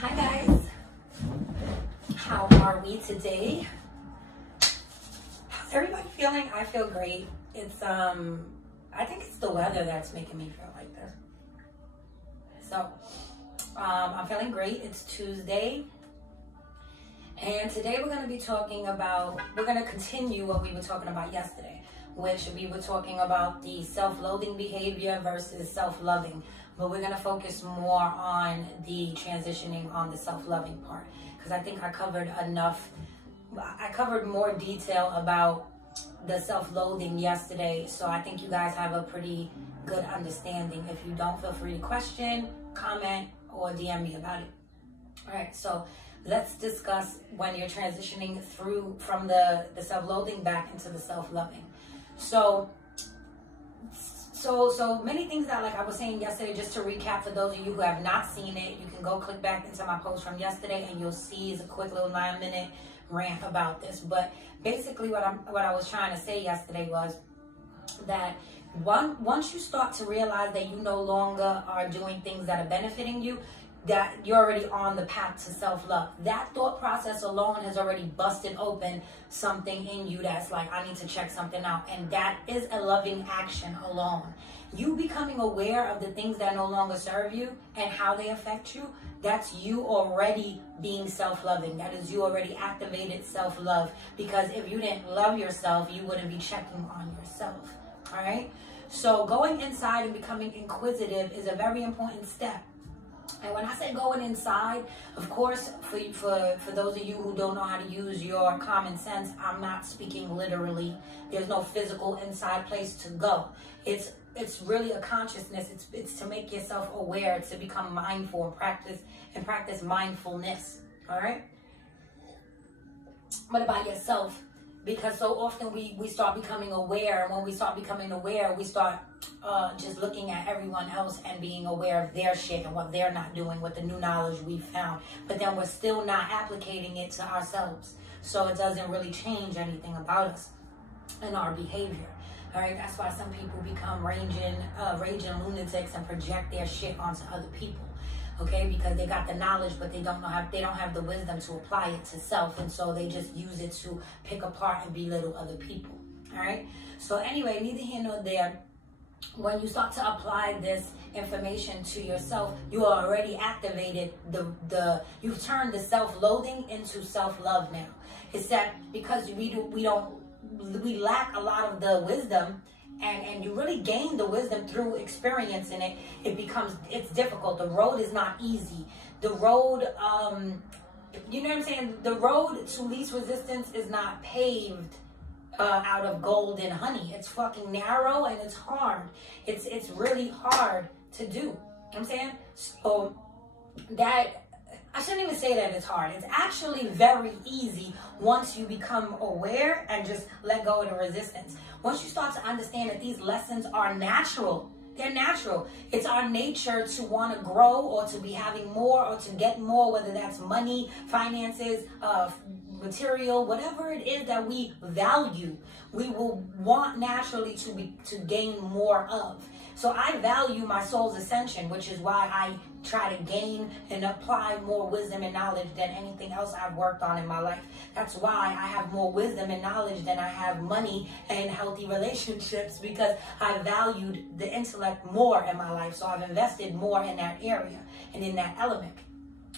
Hi guys, how are we today? How's everybody feeling? I feel great. It's I think it's the weather that's making me feel like this. So I'm feeling great. It's Tuesday, and today we're going to be talking about, we're going to continue what we were talking about yesterday, which we were talking about the self-loathing behavior versus self-loving. But we're going to focus more on the transitioning on the self-loving part, because I think I covered enough. I covered more detail about the self-loathing yesterday, so I think you guys have a pretty good understanding. If you don't, feel free to question, comment, or DM me about it. All right, so let's discuss when you're transitioning through from the self-loathing back into the self-loving. So many things that, like I was saying yesterday, just to recap for those of you who have not seen it, you can go click back into my post from yesterday and you'll see is a quick little 9-minute rant about this. But basically what I was trying to say yesterday was that once you start to realize that you no longer are doing things that are benefiting you, that you're already on the path to self-love. That thought process alone has already busted open something in you that's like, I need to check something out. And that is a loving action alone. You becoming aware of the things that no longer serve you and how they affect you, that's you already being self-loving. That is you already activated self-love. Because if you didn't love yourself, you wouldn't be checking on yourself. All right? So going inside and becoming inquisitive is a very important step. And when I say going inside, of course, for those of you who don't know how to use your common sense, I'm not speaking literally. There's no physical inside place to go. It's really a consciousness. It's to make yourself aware. It's to become mindful and practice mindfulness. All right. What about yourself? Because so often we start becoming aware, and when we start becoming aware, we start just looking at everyone else and being aware of their shit and what they're not doing with the new knowledge we found. But then we're still not applicating it to ourselves. So it doesn't really change anything about us and our behavior. All right, that's why some people become raging lunatics and project their shit onto other people. Okay, because they got the knowledge, but they don't have the wisdom to apply it to self, and so they just use it to pick apart and belittle other people. All right. So anyway, neither here nor there. When you start to apply this information to yourself, you are already activated you've turned the self-loathing into self-love now. It's that because we lack a lot of the wisdom. And you really gain the wisdom through experience in it. It's difficult. The road is not easy. The road, you know what I'm saying? The road to least resistance is not paved out of gold and honey. It's fucking narrow and it's hard. It's really hard to do. You know what I'm saying? So that, I shouldn't even say that it's hard. It's actually very easy once you become aware and just let go of the resistance. Once you start to understand that these lessons are natural, they're natural. It's our nature to want to grow or to be having more or to get more, whether that's money, finances, material, whatever it is that we value, we will want naturally to gain more of. So I value my soul's ascension, which is why I try to gain and apply more wisdom and knowledge than anything else I've worked on in my life. That's why I have more wisdom and knowledge than I have money and healthy relationships, because I valued the intellect more in my life. So I've invested more in that area and in that element.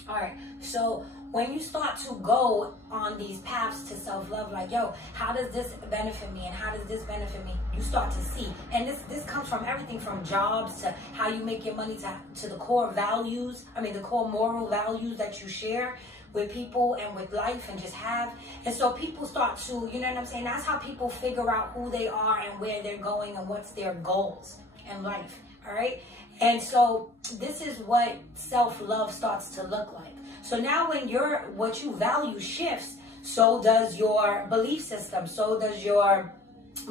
All right. So when you start to go on these paths to self-love, like, yo, how does this benefit me and how does this benefit me? You start to see. And this comes from everything from jobs to how you make your money to the core values, the core moral values that you share with people and with life and just have. And so people start to, you know what I'm saying? That's how people figure out who they are and where they're going and what's their goals in life. All right. And so this is what self-love starts to look like. So now when what you value shifts, so does your belief system, so does your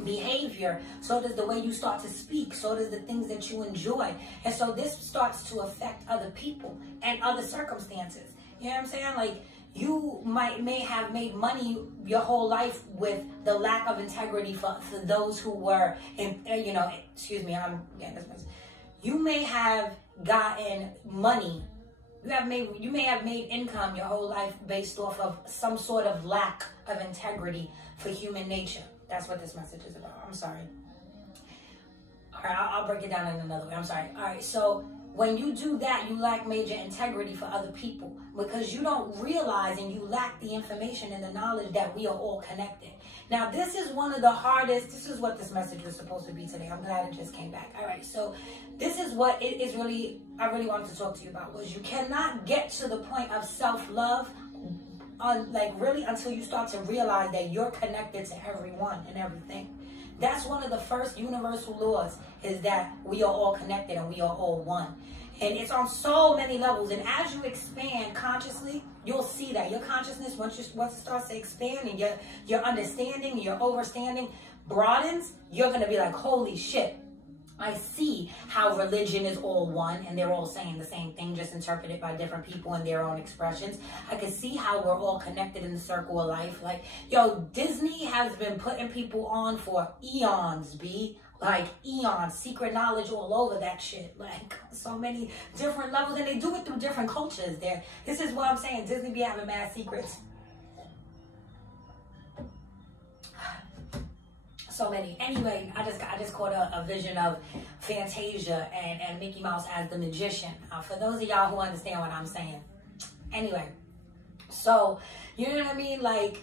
behavior, so does the way you start to speak, so does the things that you enjoy. And so this starts to affect other people and other circumstances. You know what I'm saying? Like, you may have made money your whole life with the lack of integrity for those who were in, excuse me, I'm getting this mess. You may have gotten money You may have made income your whole life based off of some sort of lack of integrity for human nature. That's what this message is about. I'm sorry. All right, I'll break it down in another way. I'm sorry. All right, so when you do that, you lack major integrity for other people because you don't realize and you lack the information and the knowledge that we are all connected. Now, this is one of the hardest. This is what this message was supposed to be today. I'm glad it just came back. All right, so this is what it is really, I really wanted to talk to you about, was you cannot get to the point of self-love really until you start to realize that you're connected to everyone and everything. That's one of the first universal laws, is that we are all connected and we are all one. And it's on so many levels. And as you expand consciously, you'll see that your consciousness, once it starts to expand and your understanding, your overstanding broadens, you're going to be like, holy shit, I see how religion is all one and they're all saying the same thing, just interpreted by different people in their own expressions. I can see how we're all connected in the circle of life. Like, yo, Disney has been putting people on for eons, like eons, secret knowledge all over that shit. Like, so many different levels, and they do it through different cultures there. This is what I'm saying. Disney be having mad secrets. So many. Anyway, I just caught a vision of Fantasia and Mickey Mouse as the magician. For those of y'all who understand what I'm saying. Anyway, so, you know what I mean? Like,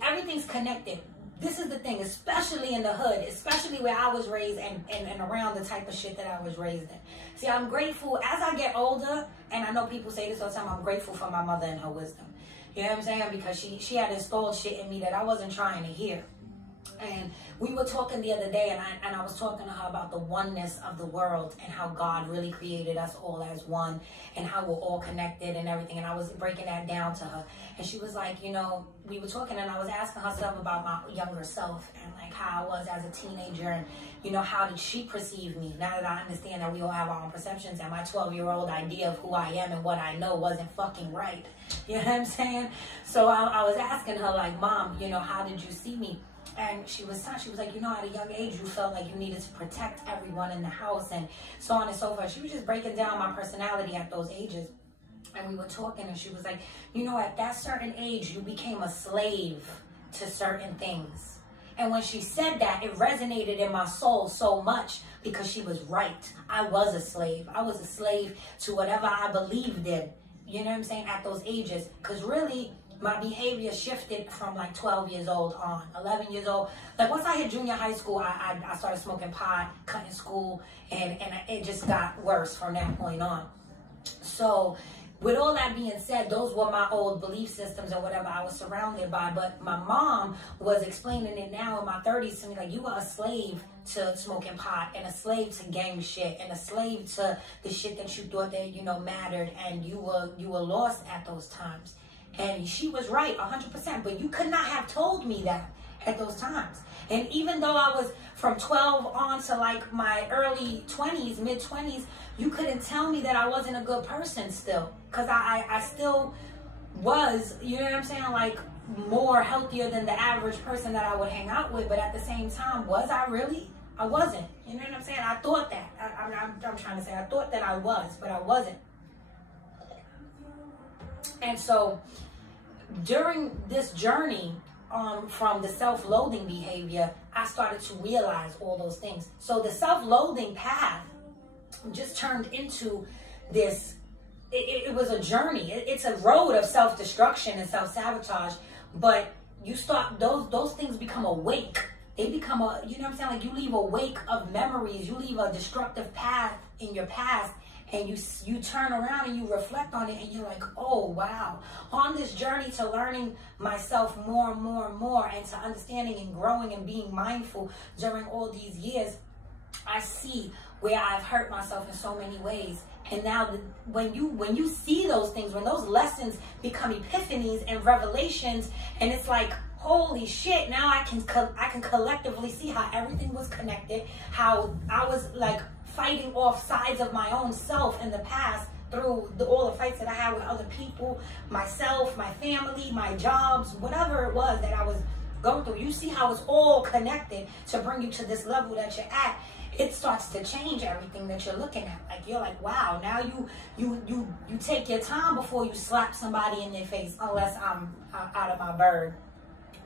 everything's connected. This is the thing, especially in the hood, especially where I was raised and around the type of shit that I was raised in. See, I'm grateful as I get older, and I know people say this all the time, I'm grateful for my mother and her wisdom. You know what I'm saying? Because she had installed shit in me that I wasn't trying to hear. And we were talking the other day, and I was talking to her about the oneness of the world and how God really created us all as one and how we're all connected and everything. And I was breaking that down to her. And she was like, you know, we were talking and I was asking her stuff about my younger self and like how I was as a teenager and, you know, how did she perceive me? Now that I understand that we all have our own perceptions and my 12-year-old idea of who I am and what I know wasn't fucking right. You know what I'm saying? So I was asking her like, Mom, you know, how did you see me? And she was like, you know, at a young age, you felt like you needed to protect everyone in the house and so on and so forth. She was just breaking down my personality at those ages. And we were talking and she was like, you know, at that certain age, you became a slave to certain things. And when she said that, it resonated in my soul so much because she was right. I was a slave. I was a slave to whatever I believed in. You know what I'm saying? At those ages. Because really, my behavior shifted from like 12 years old on, 11 years old. Like once I hit junior high school, I started smoking pot, cutting school, and it just got worse from that point on. So with all that being said, those were my old belief systems or whatever I was surrounded by. But my mom was explaining it now in my 30s to me, like, you were a slave to smoking pot and a slave to gang shit and a slave to the shit that you thought that, you know, mattered, and you were lost at those times. And she was right 100%, but you could not have told me that at those times. And even though I was from 12 on to like my early 20s, mid 20s, you couldn't tell me that I wasn't a good person still. Because I still was, you know what I'm saying, like more healthier than the average person that I would hang out with. But at the same time, was I really? I wasn't. You know what I'm saying? I thought that. I'm trying to say I thought that I was, but I wasn't. And so during this journey from the self-loathing behavior, I started to realize all those things. So the self-loathing path just turned into this, it was a journey. It's a road of self-destruction and self-sabotage, but you start, those things become a wake. They become a, you know what I'm saying? Like you leave a wake of memories, you leave a destructive path in your past, and you turn around and you reflect on it and you're like, oh, wow. On this journey to learning myself more and more and more and to understanding and growing and being mindful during all these years, I see where I've hurt myself in so many ways. And now when you see those things, when those lessons become epiphanies and revelations, and it's like, holy shit, now I can collectively see how everything was connected, how I was like fighting off sides of my own self in the past through all the fights that I had with other people, myself, my family, my jobs, whatever it was that I was going through. You see how it's all connected to bring you to this level that you're at. it starts to change everything that you're looking at. Like, you're like, wow, now you take your time before you slap somebody in their face, unless I'm out of my bird,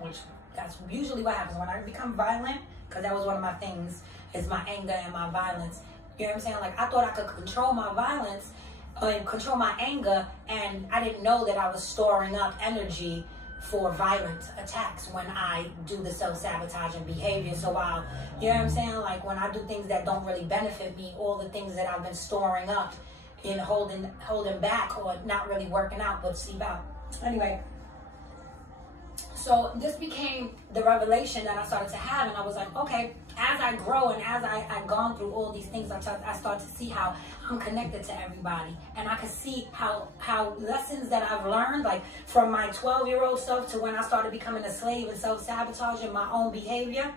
which that's usually what happens when I become violent, because that was one of my things, is my anger and my violence. You know what I'm saying? Like, I thought I could control my violence and control my anger, and I didn't know that I was storing up energy for violent attacks when I do the self-sabotaging behavior. So while, you know what I'm saying, like when I do things that don't really benefit me, all the things that I've been storing up and holding back or not really working out would seep out. Anyway, so this became the revelation that I started to have, and I was like, okay, as I grow and as I've gone through all these things, I start to see how I'm connected to everybody, and I can see how lessons that I've learned, like from my 12-year-old self to when I started becoming a slave and self-sabotaging my own behavior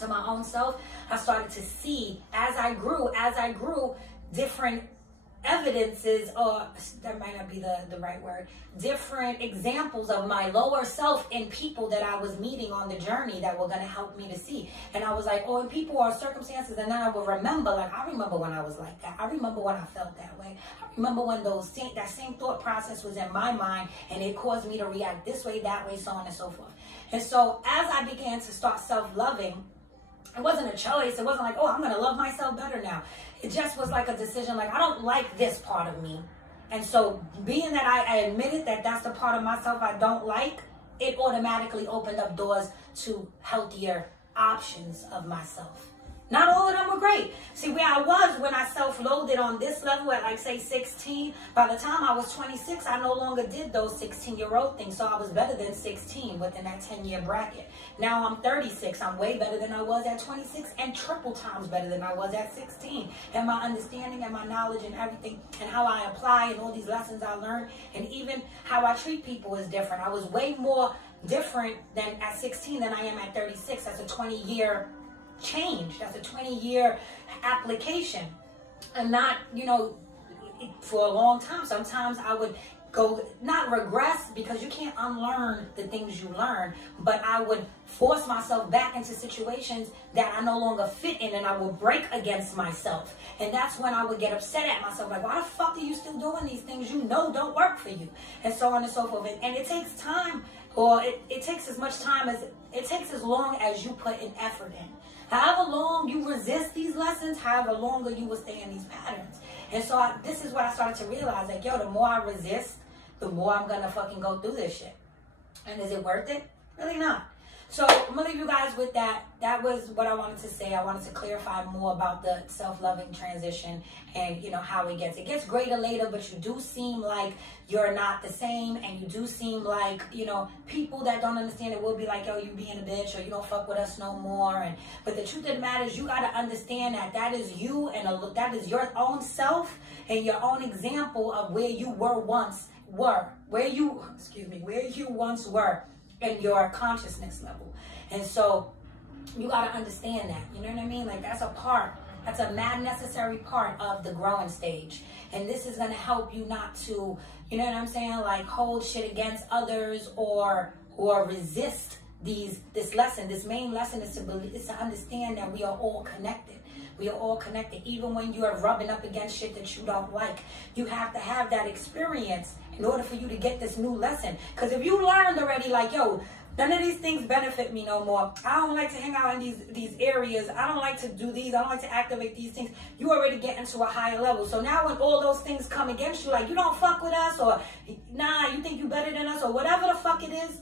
to my own self, I started to see as I grew different evidences, or that might not be the right word, different examples of my lower self in people that I was meeting on the journey that were going to help me to see. And I was like, oh, in people or circumstances, and then I would remember, like, I remember when I was like that. I remember when I felt that way. I remember when that same thought process was in my mind, and it caused me to react this way, that way, so on and so forth. And so as I began to start self-loving, it wasn't a choice. It wasn't like, oh, I'm going to love myself better now. It just was like a decision, like, I don't like this part of me. And so being that I admitted that that's the part of myself I don't like, it automatically opened up doors to healthier options of myself. Not all of them were great. See, where I was when I self-loathed on this level at, like, say, 16, by the time I was 26, I no longer did those 16-year-old things. So I was better than 16 within that 10-year bracket. Now I'm 36. I'm way better than I was at 26 and triple times better than I was at 16. And my understanding and my knowledge and everything and how I apply and all these lessons I learned and even how I treat people is different. I was way more different than at 16 than I am at 36. That's a 20-year change. That's a 20-year application. And not, you know, for a long time. Sometimes I would go, not regress, because you can't unlearn the things you learn, but I would force myself back into situations that I no longer fit in, and I would break against myself. And that's when I would get upset at myself, like, why the fuck are you still doing these things you know don't work for you? And so on and so forth. And it takes time, or it takes as much time as, it takes as long as you put an effort in. However long you resist these lessons, however longer you will stay in these patterns. And so this is what I started to realize, like, yo, the more I resist, the more I'm gonna fucking go through this shit. And is it worth it? Really not. So I'm gonna leave you guys with that. That was what I wanted to say. I wanted to clarify more about the self-loving transition and, you know, how it gets greater later, but you do seem like you're not the same, and you do seem like, you know, people that don't understand it will be like, yo, you being a bitch, or you don't fuck with us no more. But the truth of the matter is, you got to understand that that is you, and that is your own self and your own example of where you once were in your consciousness level. And so you got to understand that, you know what I mean? Like, that's a mad necessary part of the growing stage. And this is going to help you not to, you know what I'm saying, like, hold shit against others or resist this lesson. This main lesson is to understand that we are all connected. We are all connected. Even when you are rubbing up against shit that you don't like, you have to have that experience in order for you to get this new lesson. Because if you learned already, like, yo, none of these things benefit me no more. I don't like to hang out in these areas. I don't like to do these. I don't like to activate these things. You already get into a higher level. So now when all those things come against you, like, you don't fuck with us, or nah, you think you better than us, or whatever the fuck it is,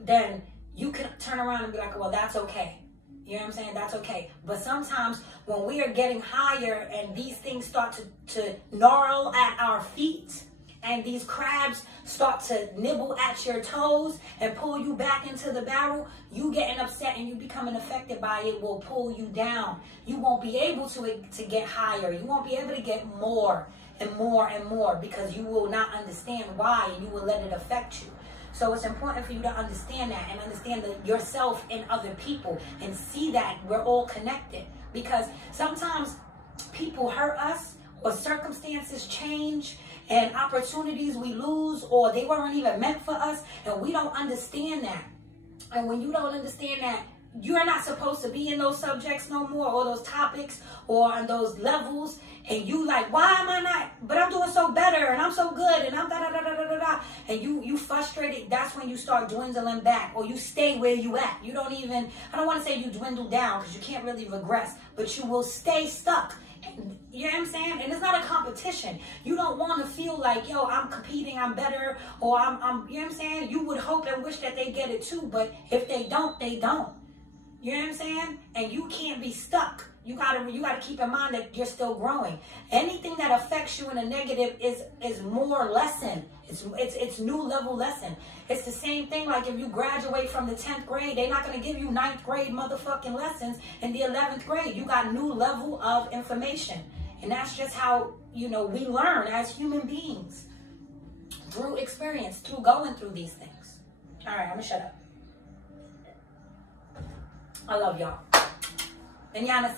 then you can turn around and be like, well, that's okay. You know what I'm saying? That's okay. But sometimes when we are getting higher and these things start to gnarl at our feet, and these crabs start to nibble at your toes and pull you back into the barrel, you getting upset and you becoming affected by it will pull you down. You won't be able to get higher. You won't be able to get more and more and more, because you will not understand why, and you will let it affect you. So it's important for you to understand that, and understand yourself and other people, and see that we're all connected. Because sometimes people hurt us, or circumstances change, and opportunities we lose, or they weren't even meant for us, and we don't understand that. And when you don't understand that, you're not supposed to be in those subjects no more, or those topics, or on those levels, and you like, why am I not, but I'm doing so better, and I'm so good, and I'm da-da-da-da-da-da, and you frustrated, that's when you start dwindling back, or you stay where you at. You don't even, I don't want to say you dwindle down, because you can't really regress, but you will stay stuck. And, you know what I'm saying? And it's not a competition. You don't want to feel like, yo, I'm competing, I'm better, or I'm, you know what I'm saying? You would hope and wish that they get it too, but if they don't, they don't. You know what I'm saying? And you can't be stuck. You gotta keep in mind that you're still growing. Anything that affects you in a negative is more lesson. It's new level lesson. It's the same thing like if you graduate from the 10th grade, they're not gonna give you 9th grade motherfucking lessons in the 11th grade. You got new level of information. And that's just how, you know, we learn as human beings. Through experience, through going through these things. All right, I'm gonna shut up. I love y'all. And Giannis.